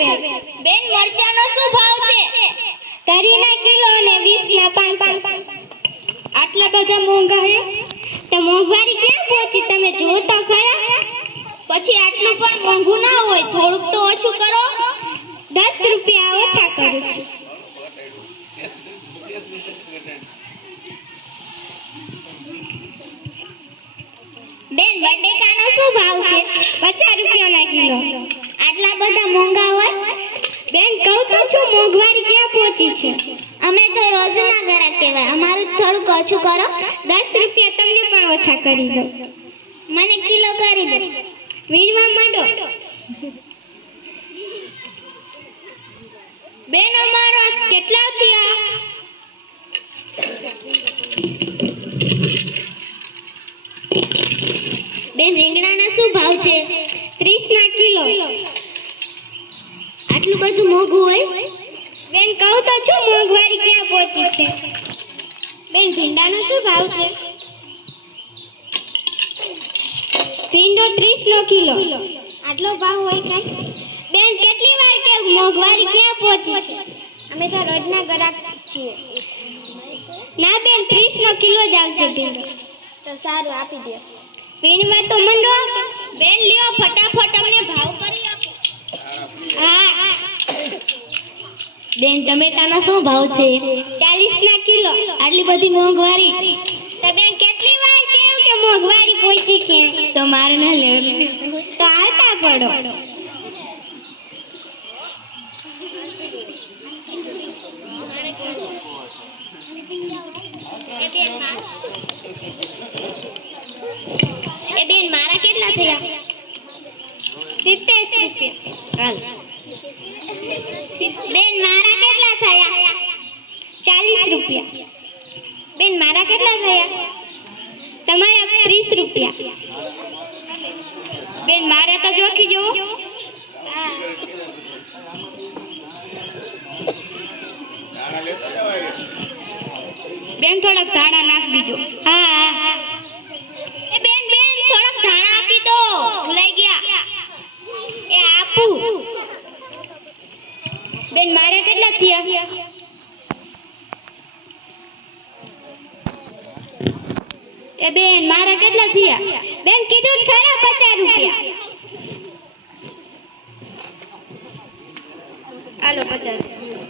બેન? બેન મરચાનો શું ભાવ છે? તરીના કિલો અને 20 ના 500. આટલા બધા મોંઘા હે? તો મોંઘવારી ક્યાં પહોંચી તમે જુઓ તો ખરા. પછી આટલું પણ મોંઘું ના હોય, થોડુંક તો ઓછું કરો. 10 રૂપિયા ઓછા કરું છું. બેન બટેકાનો શું ભાવ છે? 50 રૂપિયાના કિલો. આટલા બધા મોંઘા હોય? બેન કહું તો છું મોંઘવારી ક્યાં પહોંચી છે. અમે તો રોજના ગ્રાહક કહેવાય, અમારું થોડુંક ઓછું કરો. 10 રૂપિયા તમને પણ ઓછા કરી દઉં. મને કિલો કરી દો. વીણવા માંડો. બેન અમારા કેટલા થયા? બેન રીંગણાના શું ભાવ છે? 30 ના કિલો. આટલું બધું મોંઘું હોય? બેન કહું તો છું મોંઘવારી ક્યાં પહોંચી છે. બેન ભીંડાનો શું ભાવ છે? ભીંડો 30 નો કિલો. આટલો ભાવ હોય કઈ? બેન કેટલી વાર કેવું મોંઘવારી ક્યાં પહોંચી છે. અમે તો રોજના ગ્રાહક છીએ. ના બેન 30 નો કિલો જ આવશે ભીંડો. તો સારું આપી દો. વીણવા તો મંડો. બેન લ્યો ફટાફટ અમને ભાવ કરી આપો. હા. બેન ટમેટાનો શું ભાવ છે? 40 ના કિલો. આટલી બધી મોંઘવારી? તો બેન કેટલી વાર કેવું કે મોંઘવારી પહોંચી ક્યાં. તો મારે ના લેવું. તો આવતા પડો. એ બેન મારા કેટલા થયા? 70 રૂપિયા. હાલ. બેન મારા કેટલા થયા? 40 રૂપિયા. બેન મારા કેટલા થયા? તમારા 30 રૂપિયા. બેન મારે તો જોખી જો. બેન થોડાક ધાણા નાખ દીજો. હા. એ બેન થોડાક ધાણા આપી દો, ભૂલાઈ ગયા. એ આપું. બેન મારે કેટલા થયા? એ બેન મારા કેટલા થયા? બેન કીધું ખરા 50 રૂપિયા. હાલો 50.